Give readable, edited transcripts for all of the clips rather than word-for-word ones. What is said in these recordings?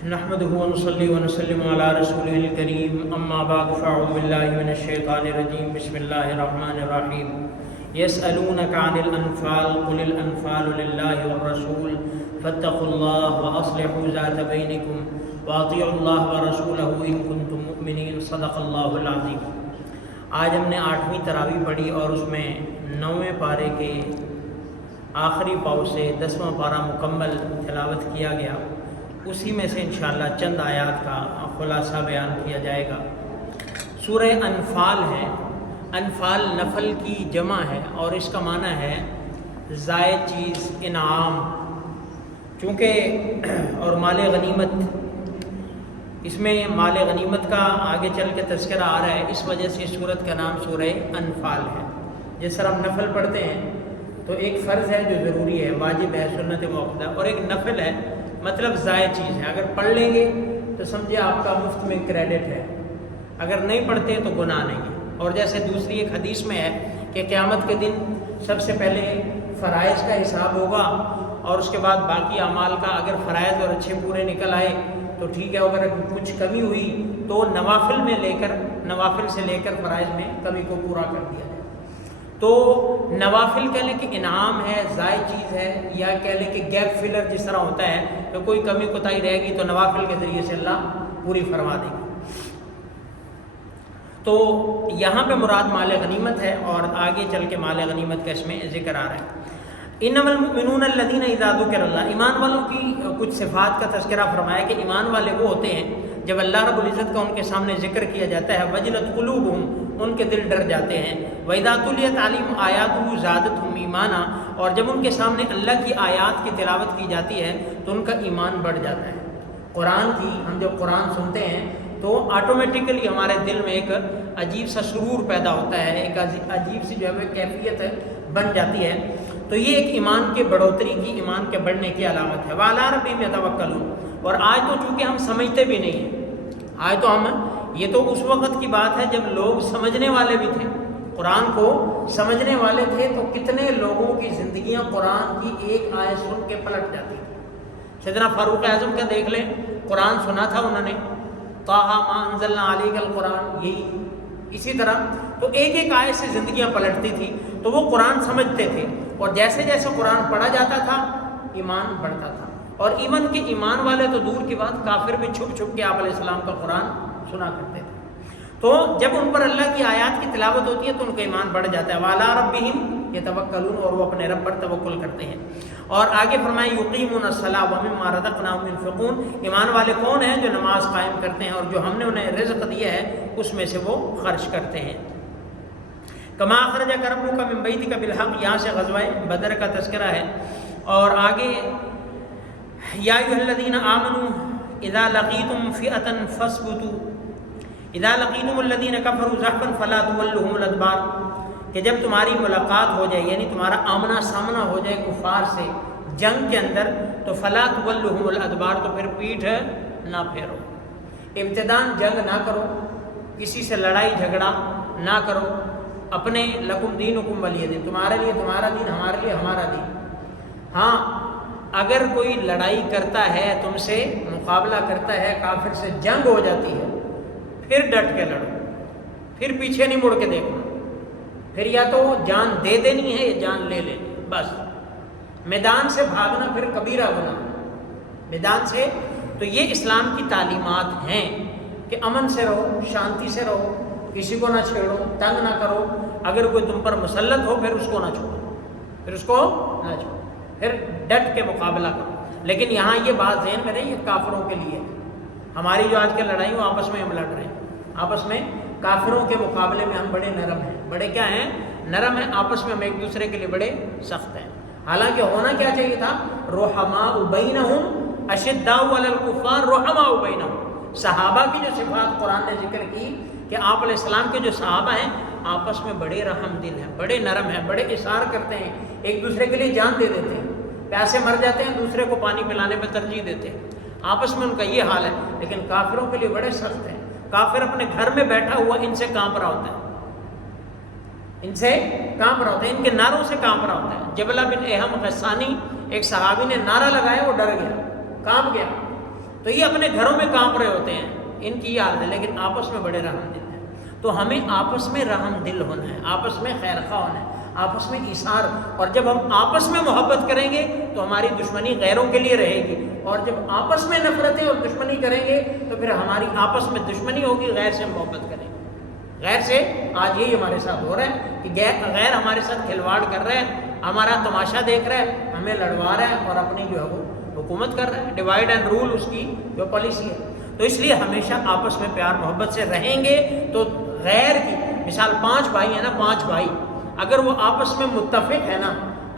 نحمده ونصلي ونسلم على رسوله الكريم اما بعد فاعوذ بالله من الشيطان الرجيم بسم الله الرحمن الرحيم يسألونك عن الأنفال قل الأنفال لله والرسول فاتقوا الله وأصلحوا ذات بينكم وأطيعوا الله ورسوله إن كنتم مؤمنين صدق الله العظيم۔ آج ہم نے 8ویں تراویح پڑھی اور اس میں 9ویں پارے کے آخری پاؤ سے 10واں پارہ مکمل تلاوت کیا گیا۔ اسی میں سے انشاءاللہ چند آیات کا خلاصہ بیان کیا جائے گا۔ سورہ انفال ہے، انفال نفل کی جمع ہے اور اس کا معنی ہے زائد چیز، انعام، چونکہ اور مال غنیمت، اس میں مال غنیمت کا آگے چل کے تذکرہ آ رہا ہے، اس وجہ سے سورت کا نام سورہ انفال ہے۔ جس طرح ہم نفل پڑھتے ہیں تو ایک فرض ہے جو ضروری ہے، واجب ہے، سنت موقدہ، اور ایک نفل ہے مطلب زائد چیز ہے۔ اگر پڑھ لیں گے تو سمجھے آپ کا مفت میں کریڈٹ ہے، اگر نہیں پڑھتے تو گناہ نہیں ہے۔ اور جیسے دوسری ایک حدیث میں ہے کہ قیامت کے دن سب سے پہلے فرائض کا حساب ہوگا اور اس کے بعد باقی اعمال کا۔ اگر فرائض اور اچھے پورے نکل آئے تو ٹھیک ہے، اگر کچھ کمی ہوئی تو نوافل سے لے کر فرائض میں کمی کو پورا کر دیا جائے۔ تو نوافل کہہ لیں کہ انعام ہے، زائد چیز ہے، یا کہہ لیں کہ گیپ فلر جس طرح ہوتا ہے کہ کوئی کمی کوتاہی رہے گی تو نوافل کے ذریعے سے اللہ پوری فرما دے گی۔ تو یہاں پہ مراد مال غنیمت ہے اور آگے چل کے مال غنیمت کا اس میں ذکر آ رہا ہے۔ انما المؤمنون الذین اذا ذکر اللہ، ایمان والوں کی کچھ صفات کا تذکرہ فرمایا کہ ایمان والے وہ ہوتے ہیں جب اللہ رب العزت کا ان کے سامنے ذکر کیا جاتا ہے، وجلت قلوبہم، ان کے دل ڈر جاتے ہیں، وَإِذَا تُلِيَتْ عَلَيْهِمْ آيَاتُهُ زَادَتْهُمْ إِيمَانًا، اور جب ان کے سامنے اللہ کی آیات کی تلاوت کی جاتی ہے تو ان کا ایمان بڑھ جاتا ہے۔ قرآن کی ہم جب قرآن سنتے ہیں تو آٹومیٹیکلی ہمارے دل میں ایک عجیب سا سرور پیدا ہوتا ہے، ایک عجیب سی جو ہے وہ کیفیت بن جاتی ہے۔ تو یہ ایک ایمان کے بڑھوتری کی، ایمان کے بڑھنے کی علامت ہے۔ وَعَلَىٰ رَبِّهِمْ يَتَوَكَّلُونَ، اور آج تو چونکہ ہم سمجھتے بھی نہیں ہیں، آج تو یہ تو اس وقت کی بات ہے جب لوگ سمجھنے والے بھی تھے، قرآن کو سمجھنے والے تھے، تو کتنے لوگوں کی زندگیاں قرآن کی ایک آیت سن کے پلٹ جاتی تھی۔ سیدنا فاروق اعظم کا دیکھ لیں، قرآن سنا تھا انہوں نے، طٰہٰ مَا أَنزَلْنَا عَلَيْكَ الْقُرْآنَ، یہی اسی طرح تو ایک ایک آیت سے زندگیاں پلٹتی تھی۔ تو وہ قرآن سمجھتے تھے اور جیسے جیسے قرآن پڑھا جاتا تھا ایمان بڑھتا تھا۔ اور ایون کے ایمان والے تو دور کی بات، کافر بھی چھپ چھپ کے آپ علیہ السلام کا قرآن سنا کرتے تھے۔ تو جب ان پر اللہ کی آیات کی تلاوت ہوتی ہے تو ان کا ایمان بڑھ جاتا ہے۔ وَعَلَىٰ رَبِّهِمْ يَتَوَكَّلُونَ، اور وہ اپنے رب پر توکل کرتے ہیں۔ اور آگے فرمائے يُقِيمُونَ الصَّلَاةَ وَمِمَّا رَزَقْنَاهُمْ يُنْفِقُونَ، ایمان والے کون ہیں؟ جو نماز قائم کرتے ہیں اور جو ہم نے انہیں رزق دیا ہے اس میں سے وہ خرچ کرتے ہیں۔ كَمَا أَخْرَجَكَ رَبُّكَ مِنْ بَيْتِكَ بِالْحَقِّ، یہاں سے غزوہ بدر کا تذکرہ ہے۔ اور آگے یا ایھا الذین آمنوا اذا لقیتم فئۃ فاثبتوا اذا لقیتم الذین کفروا زحفا فلا تولوہم الادبار، کہ جب تمہاری ملاقات ہو جائے، یعنی تمہارا آمنا سامنا ہو جائے کفار سے جنگ کے اندر، تو فلا تولوہم الادبار، تو پھر پیٹھ نہ پھیرو، ابتداءً جنگ نہ کرو، کسی سے لڑائی جھگڑا نہ کرو، اپنے لکم دینکم ولی دین، تمہارے لیے تمہارا دین، ہمارے لیے ہمارا دین۔ ہاں اگر کوئی لڑائی کرتا ہے، تم سے مقابلہ کرتا ہے، کافر سے جنگ ہو جاتی ہے، پھر ڈٹ کے لڑو، پھر پیچھے نہیں مڑ کے دیکھنا، پھر یا تو جان دے دینی ہے یا جان لے لینی، بس۔ میدان سے بھاگنا پھر کبیرہ گناہ، میدان سے۔ تو یہ اسلام کی تعلیمات ہیں کہ امن سے رہو، شانتی سے رہو، کسی کو نہ چھیڑو، تنگ نہ کرو، اگر کوئی تم پر مسلط ہو پھر اس کو نہ چھوڑو، پھر ڈٹ کے مقابلہ کرو۔ لیکن یہاں یہ بات ذہن میں نہیں، یہ کافروں کے لیے۔ ہماری جو آج کل لڑائی ہو، آپس میں ہم لڑ رہے ہیں، آپس میں کافروں کے مقابلے میں ہم بڑے نرم ہیں، بڑے کیا ہیں؟ نرم ہیں، آپس میں ہم ایک دوسرے کے لیے بڑے سخت ہیں۔ حالانکہ ہونا کیا چاہیے تھا؟ رحماء بینہم اشداء علی الکفار رحماء بینہم۔ صحابہ کی جو صفات قرآن نے ذکر کی کہ آپ علیہ السلام کے جو صحابہ ہیں آپس میں بڑے رحم دل ہیں، بڑے نرم ہیں، بڑے اثار کرتے ہیں، ایک دوسرے کے لیے جان دے دیتے ہیں، پیاسے مر جاتے ہیں دوسرے کو پانی پلانے پہ ترجیح دیتے ہیں، آپس میں ان کا یہ حال ہے۔ لیکن کافروں کے لیے بڑے سخت ہیں، کافر اپنے گھر میں بیٹھا ہوا ان سے کانپ رہا ہوتا ہے، ان سے کانپ رہا ہوتا ہے، ان کے نعروں سے کانپ رہا ہوتا ہے۔ جبلہ بن احم غسانی ایک صحابی نے نعرہ لگایا، وہ ڈر گیا، کانپ گیا۔ تو تو یہ اپنے گھروں میں کانپ رہے ہوتے ہیں، ان کی یہ حالت ہے، لیکن آپس میں بڑے رحم دل ہیں۔ تو ہمیں آپس میں رحم دل ہونا ہے، آپس میں خیر خواہ ہونا ہے، آپس میں ایثار، اور جب ہم آپس میں محبت کریں گے تو ہماری دشمنی غیروں کے لیے رہے گی، اور جب آپس میں نفرتیں اور دشمنی کریں گے تو پھر ہماری آپس میں دشمنی ہوگی، غیر سے محبت کریں گے۔ غیر سے آج یہی ہمارے ساتھ ہو رہا ہے کہ غیر ہمارے ساتھ کھلواڑ کر رہا ہے، ہمارا تماشا دیکھ رہا ہے، ہمیں لڑوا رہا ہے اور اپنی جو ہے وہ حکومت کر رہا ہے، ڈیوائڈ اینڈ رول اس کی جو پالیسی ہے۔ تو اس لیے ہمیشہ آپس میں پیار محبت سے رہیں گے تو غیر کی مثال 5 بھائی ہیں نا، 5 بھائی اگر وہ آپس میں متفق ہے نا،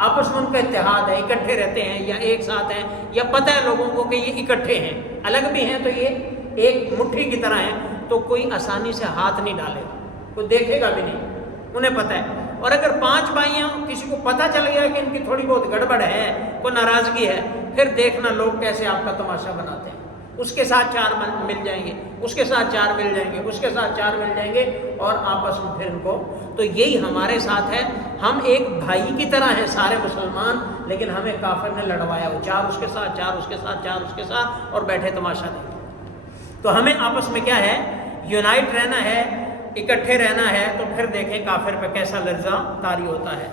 آپس میں ان کا اتحاد ہے، اکٹھے رہتے ہیں یا ایک ساتھ ہیں، یا پتہ ہے لوگوں کو کہ یہ اکٹھے ہیں، الگ بھی ہیں تو یہ ایک مٹھی کی طرح ہیں، تو کوئی آسانی سے ہاتھ نہیں ڈالے گا، کوئی دیکھے گا بھی نہیں، انہیں پتہ ہے۔ اور اگر 5 بھائی ہیں، کسی کو پتہ چل گیا کہ ان کی تھوڑی بہت گڑبڑ ہے، کوئی ناراضگی ہے، پھر دیکھنا لوگ کیسے آپ کا تماشا بناتے ہیں، اس کے ساتھ 4 مل جائیں گے، اس کے ساتھ 4 مل جائیں گے، اس کے ساتھ 4 مل جائیں گے، اور آپس میں پھر ان کو، تو یہی ہمارے ساتھ ہے، ہم ایک بھائی کی طرح ہیں سارے مسلمان، لیکن ہمیں کافر نے لڑوایا، وہ 4 اس کے ساتھ، 4 اس کے ساتھ، 4 اس کے ساتھ، اور بیٹھے تماشا دیکھتے۔ تو ہمیں آپس میں کیا ہے، یونائٹ رہنا ہے، اکٹھے رہنا ہے، تو پھر دیکھیں کافر پہ کیسا لرزہ طاری ہوتا ہے۔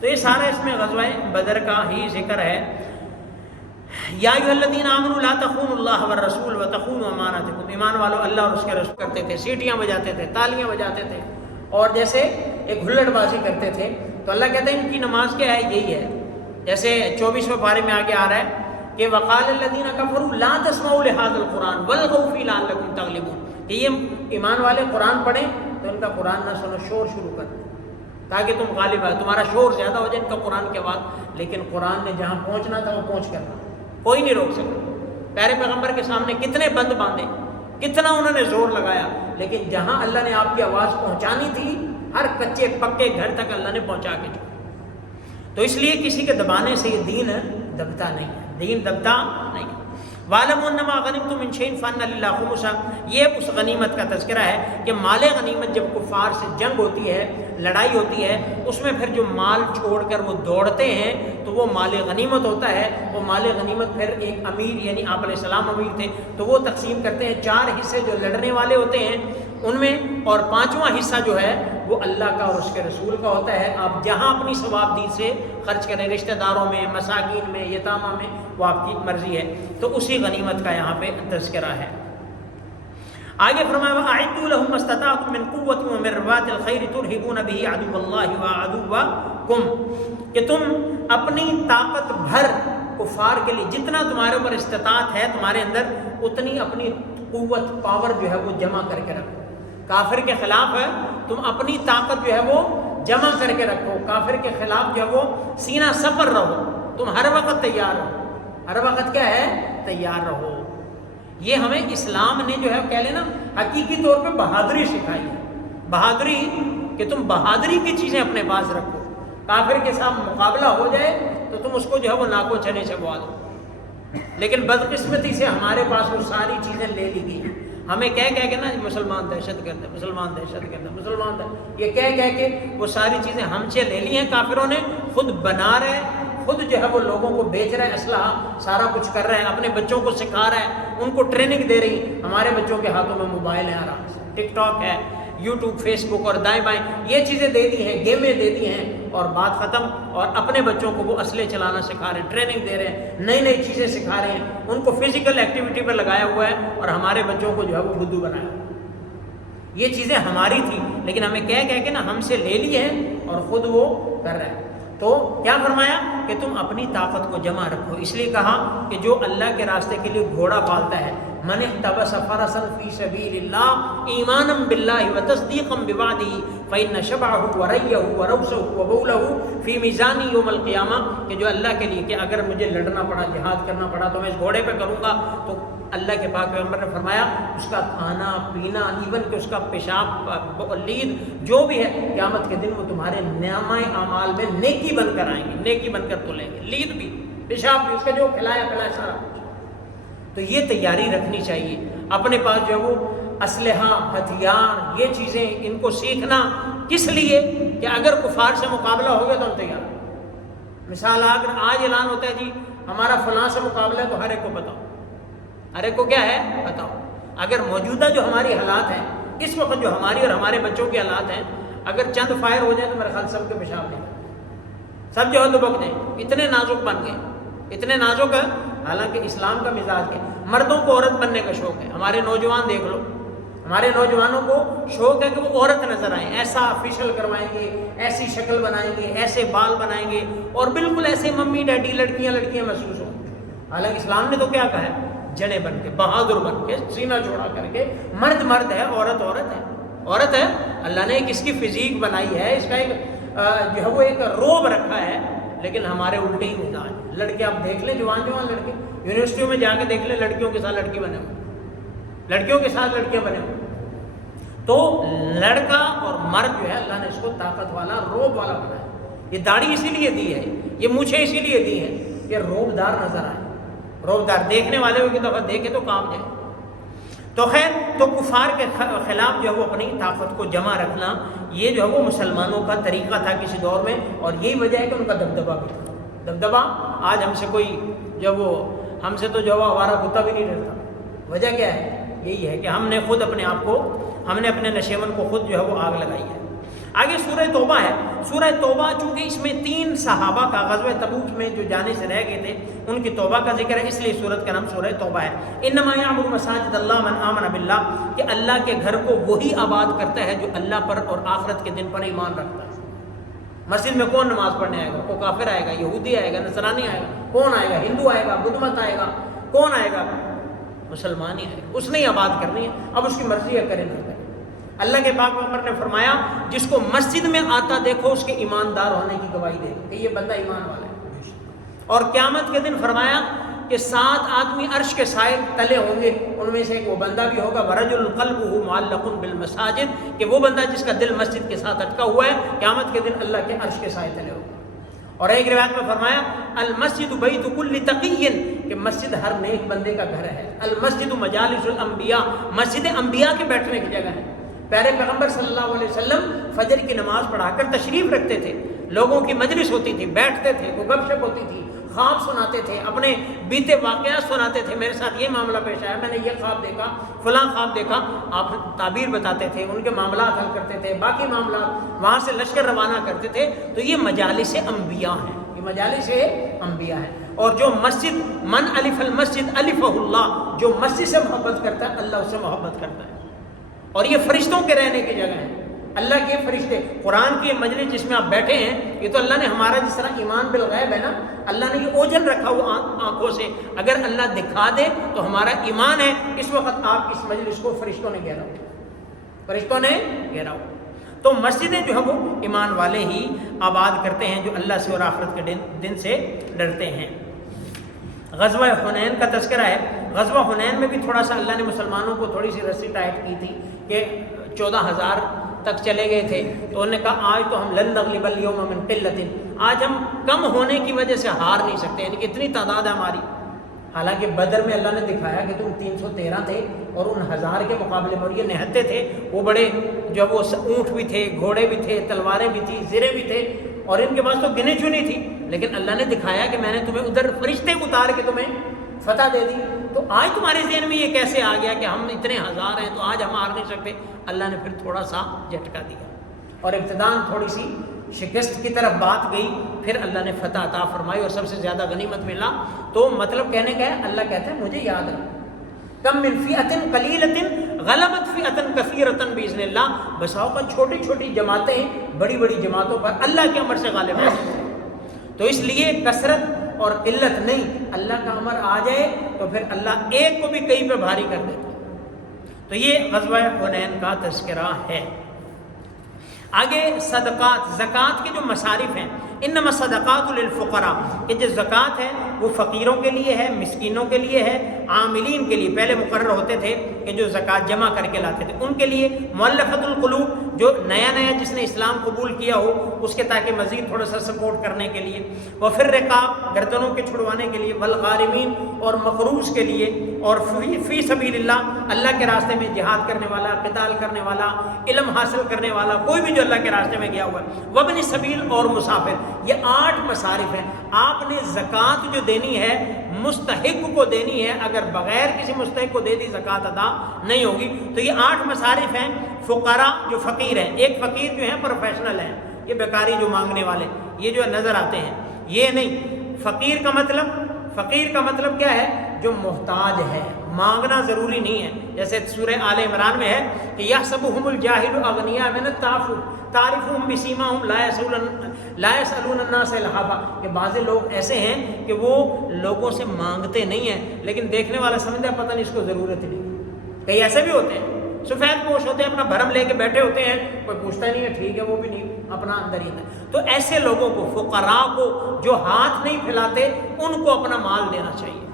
تو یہ سارا اس میں غزوہ بدر کا ہی ذکر ہے۔ یا ایھا الذین آمنوا لا تخونوا اللہ والرسول وتخونوا اماناتکم، ایمان والو اللہ اور اس کے رسول کرتے تھے، سیٹیاں بجاتے تھے، تالیاں بجاتے تھے، اور جیسے ایک ہلڑ بازی کرتے تھے۔ تو اللہ کہتے ہیں ان کی نماز کیا ہے، یہی ہے، جیسے 24ویں پارے میں آگے آ رہا ہے کہ وقال الذین کفروا لا تسمعوا لهذا القرآن والغوا فیہ لعلکم تغلبون، کہ یہ ایمان والے قرآن پڑھیں تو ان کا قرآن نہ سنو، شور شروع کر دیں تاکہ تم غالب آئے، تمہارا شور زیادہ ہو جائے ان کا قرآن کے بعد، لیکن قرآن نے جہاں پہنچنا تھا وہ پہنچ کرنا، کوئی نہیں روک سکتا۔ پیارے پیغمبر کے سامنے کتنے بند باندھے، کتنا انہوں نے زور لگایا، لیکن جہاں اللہ نے آپ کی آواز پہنچانی تھی، ہر کچے پکے گھر تک اللہ نے پہنچا کے چھوڑا۔ تو اس لیے کسی کے دبانے سے یہ دین دبتا نہیں ہے، دین دبتا نہیں ہے۔ وَاعْلَمُوا أَنَّمَا غَنِمْتُم مِّن شَيْءٍ فَأَنَّ لِلَّهِ خُمُسَهُ، یہ اس غنیمت کا تذکرہ ہے کہ مال غنیمت جب کفار سے جنگ ہوتی ہے، لڑائی ہوتی ہے، اس میں پھر جو مال چھوڑ کر وہ دوڑتے ہیں تو وہ مال غنیمت ہوتا ہے۔ وہ مال غنیمت پھر ایک امیر، یعنی آپ علیہ السلام امیر تھے، تو وہ تقسیم کرتے ہیں 4 حصے جو لڑنے والے ہوتے ہیں ان میں، اور 5واں حصہ جو ہے وہ اللہ کا اور اس کے رسول کا ہوتا ہے۔ آپ جہاں اپنی ثواب دید سے خرچ کریں، رشتہ داروں میں، مساکین میں، یتامہ میں، وہ آپ کی مرضی ہے۔ تو اسی غنیمت کا یہاں پہ تذکرہ ہے۔ آگے فرمایا وَأَعِدُّوا لَهُم مَّا اسْتَطَعْتُم مِّن قُوَّةٍ وَمِن رِّبَاطِ الْخَيْلِ تُرْهِبُونَ بِهِ عَدُوَّ اللَّهِ وَعَدُوَّكُمْ، کہ تم اپنی طاقت بھر کفار کے لیے جتنا تمہارے اوپر استطاعت ہے تمہارے اندر، اتنی اپنی قوت، پاور جو ہے وہ جمع کر کے رکھو۔ کافر کے خلاف ہے تم اپنی طاقت جو ہے وہ جمع کر کے رکھو، کافر کے خلاف جو ہے وہ سینہ سپر رہو، تم ہر وقت تیار رہو، ہر وقت کیا ہے، تیار رہو۔ یہ ہمیں اسلام نے جو ہے کہہ لینا حقیقی طور پہ بہادری سکھائی ہے، بہادری کہ تم بہادری کی چیزیں اپنے پاس رکھو، کافر کے ساتھ مقابلہ ہو جائے تو تم اس کو جو ہے وہ ناکو چنے سے بوا دو۔ لیکن بدقسمتی سے ہمارے پاس وہ ساری چیزیں لے لی گئی ہیں، ہمیں کہہ کے نا مسلمان دہشت گرد ہے، مسلمان دہشت گرد ہے، مسلمان دہشت، یہ کہہ کے وہ ساری چیزیں ہم سے لے لی ہیں کافروں نے، خود بنا رہے، خود جو ہے وہ لوگوں کو بیچ رہا ہے، اسلحہ سارا کچھ کر رہا ہے، اپنے بچوں کو سکھا رہا ہے، ان کو ٹریننگ دے رہی۔ ہمارے بچوں کے ہاتھوں میں موبائل ہے، آرام سے ٹک ٹاک ہے، یوٹیوب، فیس بک اور دائیں بائیں یہ چیزیں دے دی ہیں، گیمیں دے دی ہیں، اور بات ختم۔ اور اپنے بچوں کو وہ اسلحے چلانا سکھا رہے ہیں، ٹریننگ دے رہے ہیں، نئی نئی چیزیں سکھا رہے ہیں، ان کو فزیکل ایکٹیویٹی پر لگایا ہوا ہے، اور ہمارے بچوں کو جو ہے وہ بدھو بنایا۔ یہ چیزیں ہماری تھیں، لیکن ہمیں کہہ کے نا ہم سے لے لی ہیں اور خود وہ کر رہے ہیں۔ تو کیا فرمایا کہ تم اپنی طاقت کو جمع رکھو، اس لیے کہا کہ جو اللہ کے راستے کے لیے گھوڑا پالتا ہے، من احتبس فرسا فی سبیل اللہ ایمانا باللہ وتصدیقا بوعدہ فإن شبعہ وريہ وروثہ وبولہ فی میزان یوم القیامہ، کہ جو اللہ کے لیے کہ اگر مجھے لڑنا پڑا، جہاد کرنا پڑا تو میں اس گھوڑے پہ کروں گا، تو اللہ کے پاک پیغمبر نے فرمایا اس کا کھانا پینا، ایون کہ اس کا پیشاب لید جو بھی ہے، قیامت کے دن وہ تمہارے نامہ اعمال میں نیکی بن کر آئیں گے، نیکی بن کر تلیں گے، لید بھی، پیشاب بھی، اس کا جو کھلایا پلایا سارا کچھ۔ تو یہ تیاری رکھنی چاہیے اپنے پاس، جو ہے وہ اسلحہ، ہتھیار، یہ چیزیں ان کو سیکھنا، کس لیے کہ اگر کفار سے مقابلہ ہو گیا تو ہم تیار۔ مثال اگر آج اعلان ہوتا ہے جی ہمارا فلاں سے مقابلہ ہے، تو ہر ایک کو بتاؤ ارے کو کیا ہے بتاؤ. اگر موجودہ جو ہماری حالات ہیں اس وقت، جو ہماری اور ہمارے بچوں کے حالات ہیں، اگر چند فائر ہو جائیں تو میرے خیال سب کے پیشاب نہیں، سب جو ہے دبک جائیں. اتنے نازک بن گئے، اتنے نازک ہے. حالانکہ اسلام کا مزاج ہے مردوں کو عورت بننے کا شوق ہے. ہمارے نوجوان دیکھ لو، ہمارے نوجوانوں کو شوق ہے کہ وہ عورت نظر آئیں، ایسا فیشل کروائیں گے، ایسی شکل بنائیں گے، ایسے بال بنائیں گے، اور بالکل ایسے ممی ڈیڈی لڑکیاں محسوس ہوں. حالانکہ اسلام نے تو کیا کہا ہے؟ جڑے بن کے، بہادر بن کے، سینہ چوڑا کر کے. مرد مرد ہے، عورت عورت ہے. عورت ہے، اللہ نے ایک اس کی فزیک بنائی ہے، اس کا ایک جو ہے وہ ایک روب رکھا ہے. لیکن ہمارے الٹے ہی مزاج. لڑکے آپ دیکھ لیں، جوان لڑکے یونیورسٹیوں میں جا کے دیکھ لیں، لڑکیوں کے ساتھ لڑکی بنے ہوئے، لڑکیوں کے ساتھ لڑکیاں بنے ہوئے. تو لڑکا اور مرد جو ہے اللہ نے اس کو طاقت والا، روب والا بنایا. یہ داڑھی اسی لیے دی ہے، یہ مونچھیں اسی لیے دی ہے کہ روب دار نظر آئے. روب دار دیکھنے والے کی دفعہ دیکھے تو کام جائے. تو خیر، تو کفار کے خلاف جو ہے وہ اپنی طاقت کو جمع رکھنا، یہ جو ہے وہ مسلمانوں کا طریقہ تھا کسی دور میں. اور یہی وجہ ہے کہ ان کا دبدبہ بھی تھا. دبدبہ آج ہم سے کوئی جو وہ ہم سے تو جو ہے ہمارا کتا بھی نہیں ڈرتا. وجہ کیا ہے؟ یہی ہے کہ ہم نے خود اپنے آپ کو، ہم نے اپنے نشیمن کو خود جو ہے وہ آگ لگائی ہے. آگے سورہ توبہ ہے. سورہ توبہ چونکہ اس میں 3 صحابہ کا غزوہ تبوک میں جو جانے سے رہ گئے تھے ان کی توبہ کا ذکر ہے، اس لیے سورت کا نام سورہ توبہ ہے. انما یعمر مساجد اللہ من آمن باللہ، کہ اللہ کے گھر کو وہی آباد کرتا ہے جو اللہ پر اور آخرت کے دن پر ایمان رکھتا ہے. مسجد میں کون نماز پڑھنے آئے گا؟ کوئی کافر آئے گا، یہودی آئے گا، نصرانی آئے گا؟ کون آئے گا؟ ہندو آئے گا، بدھ مت آئے گا؟ کون آئے گا؟ مسلمان ہی آئے گا. اس نے ہی آباد کرنی ہے. اب اس کی مرضی ہے، کرے نہ کرے. اللہ کے پاک پیغمبر نے فرمایا جس کو مسجد میں آتا دیکھو اس کے ایماندار ہونے کی گواہی دے کہ یہ بندہ ایمان والا ہے. اور قیامت کے دن فرمایا کہ 7 آدمی عرش کے سائے تلے ہوں گے، ان میں سے ایک وہ بندہ بھی ہوگا ورجل قلبہ معلق بالمساجد، کہ وہ بندہ جس کا دل مسجد کے ساتھ اٹکا ہوا ہے قیامت کے دن اللہ کے عرش کے سائے تلے ہوگا. اور ایک روایت میں فرمایا المسجد بیت کل تقی، کہ مسجد ہر نیک بندے کا گھر ہے. المسجد مجالس الانبیاء، مسجد انبیاء کے بیٹھنے کی جگہ ہے. پیارے پیغمبر صلی اللہ علیہ وسلم فجر کی نماز پڑھا کر تشریف رکھتے تھے. لوگوں کی مجلس ہوتی تھی، بیٹھتے تھے، کوئی گپ شپ ہوتی تھی، خواب سناتے تھے، اپنے بیتے واقعات سناتے تھے. میرے ساتھ یہ معاملہ پیش آیا، میں نے یہ خواب دیکھا، فلاں خواب دیکھا. آپ تعبیر بتاتے تھے، ان کے معاملات حل کرتے تھے، باقی معاملات وہاں سے لشکر روانہ کرتے تھے. تو یہ مجالس انبیاء ہیں، یہ مجالس انبیاء ہیں. اور جو مسجد من الف المسجد الفہ اللہ، جو مسجد سے محبت کرتا ہے اللہ اس سے محبت کرتا ہے. اور یہ فرشتوں کے رہنے کی جگہ ہے. اللہ کے فرشتے، قرآن کی مجلس جس میں آپ بیٹھے ہیں، یہ تو اللہ نے ہمارا جس طرح ایمان بالغیب ہے نا، اللہ نے یہ اوجھل رکھا ہوا آنکھوں سے. اگر اللہ دکھا دے تو ہمارا ایمان ہے. اس وقت آپ اس مجلس کو فرشتوں نے گھیرا ہو، فرشتوں نے گھیرا ہو. تو مسجدیں جو ہے وہ ایمان والے ہی آباد کرتے ہیں جو اللہ سے اور آخرت کے دن سے ڈرتے ہیں. غزوہ حنین کا تذکرہ ہے. غزوہ حنین میں بھی تھوڑا سا اللہ نے مسلمانوں کو تھوڑی سی رسی ٹائٹ کی تھی کہ 14,000 تک چلے گئے تھے. تو انہوں نے کہا آج تو ہم لن نغلب اليوم من قلۃ، آج ہم کم ہونے کی وجہ سے ہار نہیں سکتے، یعنی کہ اتنی تعداد ہے ہماری. حالانکہ بدر میں اللہ نے دکھایا کہ تم 313 تھے اور ان 1000 کے مقابلے میں، اور یہ نہتے تھے، وہ بڑے جو وہ اونٹ بھی تھے، گھوڑے بھی تھے، تلواریں بھی تھیں، زرے بھی تھے، اور ان کے پاس تو گنے چنی تھی. لیکن اللہ نے دکھایا کہ میں نے تمہیں ادھر فرشتے اتار کے تمہیں فتح دے دی. تو آج تمہارے ذہن میں یہ کیسے آ گیا کہ ہم اتنے 1000 ہیں تو آج ہم ہار نہیں سکتے؟ اللہ نے پھر تھوڑا سا جھٹکا دیا اور ابتداً تھوڑی سی شکست کی طرف بات گئی، پھر اللہ نے فتح عطا فرمائی اور سب سے زیادہ غنیمت ملا. تو مطلب کہنے کا ہے، اللہ کہتے ہیں مجھے یاد ہے، کم من فئۃ قلیلۃ غلبت فئۃ کثیرۃ باذن اللہ. بساؤ کا چھوٹی چھوٹی جماعتیں بڑی بڑی جماعتوں پر اللہ کے امر سے غالب ہیں. تو اس لیے کثرت اور قلت نہیں، اللہ کا امر آ جائے تو پھر اللہ ایک کو بھی کہیں پہ بھاری کر دیتا. تو یہ غزوہ حنین کا تذکرہ ہے. آگے صدقات، زکوٰۃ کے جو مصارف ہیں، انما الصدقات للفقراء، کہ جو زکوٰۃ ہے وہ فقیروں کے لیے ہے، مسکینوں کے لیے ہے، عاملین کے لیے. پہلے مقرر ہوتے تھے کہ جو زکوٰۃ جمع کر کے لاتے تھے ان کے لیے، مؤلفۃ القلوب، جو نیا جس نے اسلام قبول کیا ہو اس کے تاکہ مزید تھوڑا سا سپورٹ کرنے کے لیے، وفی الرقاب، گردنوں کے چھڑوانے کے لیے، والغارمین، اور مقروض کے لیے، اور فی سبیل اللہ، اللہ کے راستے میں جہاد کرنے والا، قتال کرنے والا، علم حاصل کرنے والا، کوئی بھی جو اللہ کے راستے میں گیا ہوا ہے، وابن سبیل، اور مسافر. یہ 8 مصارف ہیں. آپ نے زکوٰۃ جو دینی ہے مستحق کو دینی ہے، اگر بغیر کسی مستحق کو دے دی زکوٰۃ ادا نہیں ہوگی. تو یہ 8 مصارف ہیں. فقراء جو فقیر ہیں، ایک فقیر جو ہیں پروفیشنل ہیں، یہ بیکاری جو مانگنے والے یہ جو نظر آتے ہیں یہ نہیں. فقیر کا مطلب کیا ہے؟ جو محتاج ہے، مانگنا ضروری نہیں ہے. جیسے سورہ آل عمران میں ہے کہ یحسبهم الجاہل اغنیاء من التعفف تعرفهم بسیماہم لا یسألون الناس الحافا، کہ بعض لوگ ایسے ہیں کہ وہ لوگوں سے مانگتے نہیں ہیں لیکن دیکھنے والا سمجھتا ہے پتہ نہیں اس کو ضرورت نہیں. کئی ایسے بھی ہوتے ہیں سفید پوش ہوتے ہیں، اپنا بھرم لے کے بیٹھے ہوتے ہیں، کوئی پوچھتا نہیں ہے، ٹھیک ہے وہ بھی نہیں، اپنا اندر ہی ہے. تو ایسے لوگوں کو، فقراء کو جو ہاتھ نہیں پھیلاتے، ان کو اپنا مال دینا چاہیے.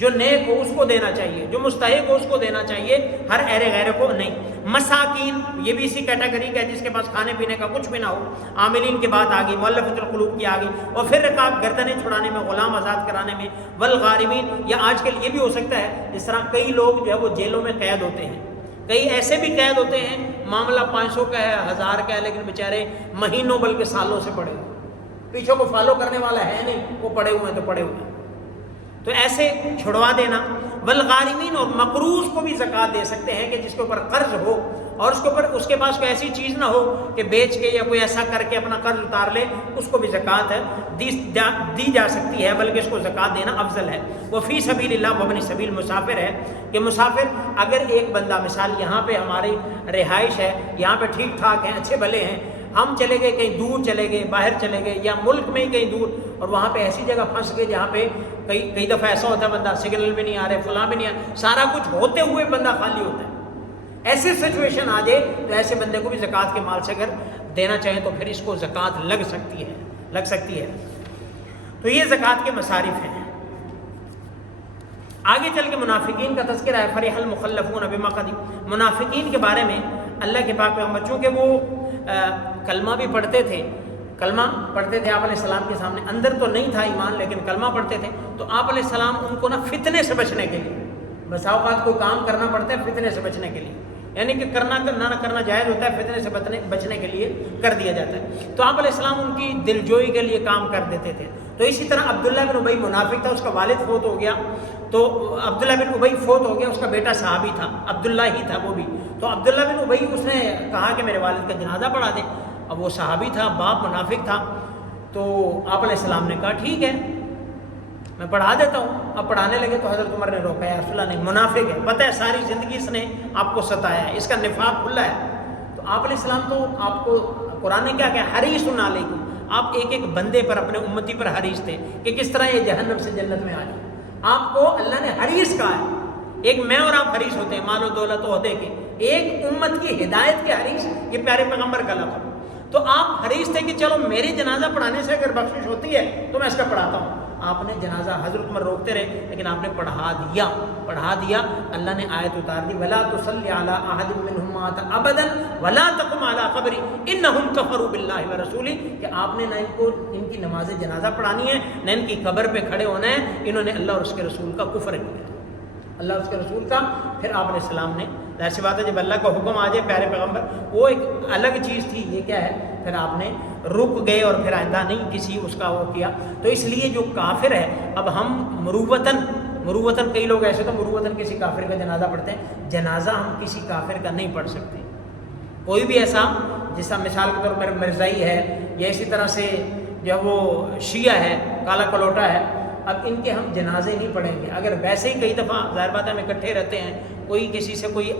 جو نیک ہو اس کو دینا چاہیے، جو مستحق ہو اس کو دینا چاہیے، ہر ایرے غیرے کو نہیں. مساکین یہ بھی اسی کیٹیگری کا ہے جس کے پاس کھانے پینے کا کچھ بھی نہ ہو. عاملین کی بات آ گئی، مؤلفۃ القلوب کی آ گئی، اور پھر رقاب گردنیں چھڑانے میں، غلام آزاد کرانے میں. والغارمین، یا آج کل یہ بھی ہو سکتا ہے جس طرح کئی لوگ جو ہے وہ جیلوں میں قید ہوتے ہیں، کئی ایسے بھی قید ہوتے ہیں معاملہ 500 کا ہے، 1000 کا ہے، لیکن بیچارے مہینوں بلکہ سالوں سے پڑے ہوئے، پیچھے کو فالو کرنے والا ہے نہیں، وہ پڑے ہوئے ہیں تو پڑے ہوئے ہیں. تو ایسے چھڑوا دینا. والغارمین، اور مقروض کو بھی زکوٰۃ دے سکتے ہیں کہ جس کے اوپر قرض ہو اور اس کے پاس کوئی ایسی چیز نہ ہو کہ بیچ کے یا کوئی ایسا کر کے اپنا قرض اتار لے، اس کو بھی زکوٰۃ دی جا سکتی ہے، بلکہ اس کو زکوٰۃ دینا افضل ہے. وہ فی سبیل اللہ وابن سبیل، مسافر ہے کہ مسافر اگر ایک بندہ، مثال یہاں پہ ہماری رہائش ہے، یہاں پہ ٹھیک ٹھاک ہیں، اچھے بھلے ہیں، ہم چلے گئے کہیں دور چلے گئے، باہر چلے گئے یا ملک میں ہی کہیں دور، اور وہاں پہ ایسی جگہ پھنس گئے جہاں پہ کئی دفعہ ایسا ہوتا ہے بندہ سگنل بھی نہیں آ رہے، فلاں بھی نہیں آ رہے، سارا کچھ ہوتے ہوئے بندہ خالی ہوتا ہے. ایسی سچویشن آ جائے تو ایسے بندے کو بھی زکوٰۃ کے مال سے اگر دینا چاہیں تو پھر اس کو زکوٰۃ لگ سکتی ہے. تو یہ زکوٰۃ کے مصارف ہیں. آگے چل کے منافقین کا تذکرہ ہے. فرح المخلفون بما قدموا، منافقین کے بارے میں اللہ کے پاک پیغمبر، چونکہ وہ کلمہ بھی پڑھتے تھے آپ علیہ السلام کے سامنے، اندر تو نہیں تھا ایمان لیکن کلمہ پڑھتے تھے، تو آپ علیہ السلام ان کو فتنے سے بچنے کے لیے، بسا اوقات کوئی کام کرنا پڑتا ہے فتنے سے بچنے کے لیے، یعنی کہ کرنا نہ کرنا جائز ہوتا ہے، فتنے سے بچنے کے لیے کر دیا جاتا ہے. تو آپ علیہ السلام ان کی دلجوئی کے لیے کام کر دیتے تھے. تو اسی طرح عبداللہ بن ابی منافق تھا، اس کا والد فوت ہو گیا، تو عبداللہ بن ابی فوت ہو گیا، اس کا بیٹا صحابی تھا، عبداللہ ہی تھا وہ بھی. تو عبداللہ بن ابی اس نے کہا کہ میرے والد کا جنازہ پڑھا دیں. اب وہ صحابی تھا، باپ منافق تھا، تو آپ علیہ السلام نے کہا ٹھیک ہے میں پڑھا دیتا ہوں. اب پڑھانے لگے تو حضرت عمر نے روکا، یا رسول اللہ نہیں، منافق ہے، پتہ ہے ساری زندگی اس نے آپ کو ستایا ہے، اس کا نفاق کھلا ہے. تو آپ علیہ السلام تو آپ کو قرآن نے کیا کہا، حریص علیکم، آپ ایک بندے پر، اپنے امتی پر حریص تھے کہ کس طرح یہ جہنم سے جنت میں آ جائے. آپ کو اللہ نے حریص کہا ہے. ایک میں اور آپ حریص ہوتے ہیں مال و دولت و عہدے کے، ایک امت کی ہدایت کے حریص، یہ پیارے پیغمبر کا لفظ. تو آپ حریص تھے کہ چلو میری جنازہ پڑھانے سے اگر بخشش ہوتی ہے تو میں اس کا پڑھاتا ہوں. آپ نے جنازہ، حضرت عمر روکتے رہے لیکن آپ نے پڑھا دیا. اللہ نے آیت اتار دی، ولا تصلی علی احد منهم مات ابدا ولا تقم علی قبری انهم كفروا بالله ورسوله، کہ آپ نے نہ ان کی نماز جنازہ پڑھانی ہے، نہ ان کی قبر پہ کھڑے ہونا ہے، انہوں نے اللہ اور اس کے رسول کا کفر کیا، اللہ اور اس کے رسول کا. پھر آپ علیہ السلام نے، ظاہر سی بات ہے جب اللہ کا حکم آ جائے پیارے پیغمبر، وہ ایک الگ چیز تھی، یہ کیا ہے، پھر آپ نے رک گئے اور پھر آئندہ نہیں کسی اس کا وہ کیا. تو اس لیے جو کافر ہے، اب ہم مروتاً کئی لوگ ایسے تو مروتاً کسی کافر کا جنازہ پڑھتے ہیں، جنازہ ہم کسی کافر کا نہیں پڑھ سکتے. کوئی بھی ایسا، جیسا مثال کے طور پر مرزائی ہے یا اسی طرح سے جو وہ شیعہ ہے، کالا کلوٹا ہے، اب ان کے ہم جنازے نہیں پڑھیں گے. اگر ویسے ہی کئی دفعہ ظاہر بات ہے ہم اکٹھے رہتے ہیں، کوئی کسی سے کوئی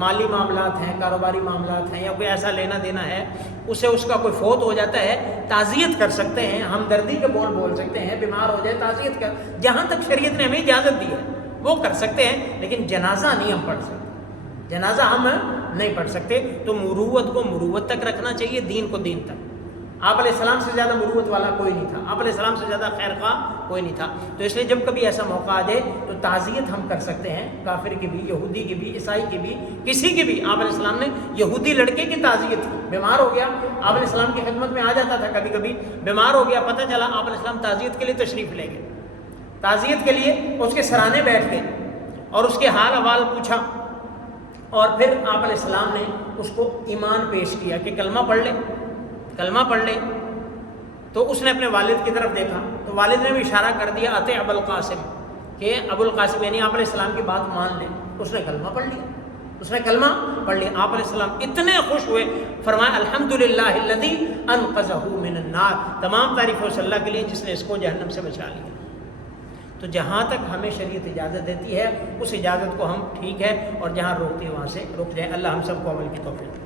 مالی معاملات ہیں، کاروباری معاملات ہیں، یا کوئی ایسا لینا دینا ہے، اسے اس کا کوئی فوت ہو جاتا ہے، تعزیت کر سکتے ہیں، ہمدردی کے بول سکتے ہیں، بیمار ہو جائے تعزیت کر، جہاں تک شریعت نے ہمیں اجازت دی ہے وہ کر سکتے ہیں، لیکن جنازہ نہیں ہم پڑھ سکتے، جنازہ ہم نہیں پڑھ سکتے. تو مروت کو مروت تک رکھنا چاہیے، دین کو دین تک. آپ علیہ السلام سے زیادہ مروت والا کوئی نہیں تھا، آپ علیہ السلام سے زیادہ خیر خواہ کوئی نہیں تھا. تو اس لیے جب کبھی ایسا موقع آ جائے تو تعزیت ہم کر سکتے ہیں، کافر کی بھی، یہودی کی بھی، عیسائی کی بھی، کسی کی بھی. آپ علیہ السلام نے یہودی لڑکے کی تعزیت کی، بیمار ہو گیا، آپ علیہ السلام کی خدمت میں آ جاتا تھا، کبھی کبھی بیمار ہو گیا، پتہ چلا آپ علیہ السلام تعزیت کے لیے تشریف لے گئے، تعزیت کے لیے اس کے سرانے بیٹھ گئے اور اس کے حال احوال پوچھا، اور پھر آپ علیہ السلام نے اس کو ایمان پیش کیا کہ کلمہ پڑھ لے. تو اس نے اپنے والد کی طرف دیکھا تو والد نے بھی اشارہ کر دیا اطع ابا القاسم، کہ ابو القاسم یعنی آپ علیہ السلام کی بات مان لیں. اس نے کلمہ پڑھ لیا، اس نے کلمہ پڑھ لیا. آپ علیہ السلام اتنے خوش ہوئے، فرمایا الحمدللہ الذی انقذہ من النار، تمام تعریف اس اللہ کے لیے جس نے اس کو جہنم سے بچا لیا. تو جہاں تک ہمیں شریعت اجازت دیتی ہے اس اجازت کو ہم ٹھیک ہے، اور جہاں روکتی ہے وہاں سے رک جائیں. اللہ ہم سب کو عمل کی توفیق